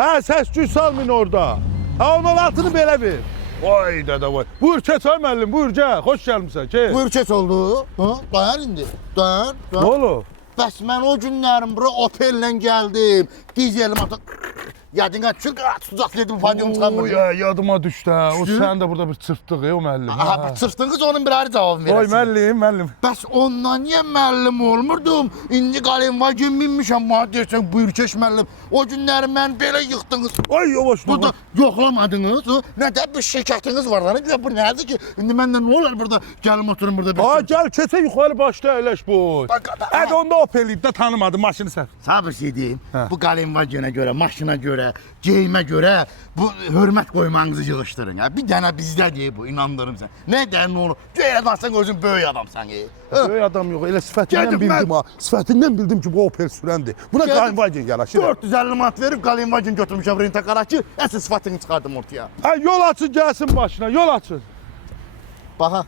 Ha ses güç salmayın orada. Ha 16'nı belə ver. Vay dədə vay. Buyur keç ay müəllim, buyur gəl. Xoş gəlmisən, keç. Buyur keç oldu. Dayan indi. Dayan. Ne olur? Bəs mən o günlərim bura Opel'lə gəldim. Dizelim artıq. Yadına çık, tuzak dedim faydamı çıkarmır. Ya yadıma düştü ha. O Düşdü? sen de burada bir çırptık ya o müəllim. Aha, çırptınız onun bir ayrı cevabını Oy verirsin. müəllim. Bəs ondan niye müəllim olmurdum? İndi qalemva gün binmişəm, bana deyirsən buyur keç müəllim. O günləri mən belə yıxdınız. Ay yavaş Burada yavaş. yoxlamadınız. Ne de bir şirkətiniz var lan. Bu nədir ki? İndi məndən ne olur burada? Gəlim oturun burada bir. Aa gel keçe yukarı başta əyləş boy. Bak, Hadi onda Opel'iydi de tanımadım maşını sən. Sana bir şey diyeyim. Hə. Bu qalemvacına göre, maşına göre, geyime göre bu hürmet koymanızı yığıştırın ya. Bir tane bizde diye bu, inandırım sen. Neden olur? Göğe baksan özün böyük adamsan ya. Böyük adam yok. Elə sifətindən Geldim bildim ben. ha. Sifətindən bildim ki bu Opel sürəndir. Buna Geldim. qaynvacın yanaşır. 450 manat verip qalemvacını götürmüşəm rentakara ki, əsl sıfatını çıxardım ortaya. Ha yol açın gəlsin başına, yol açın. Baxa,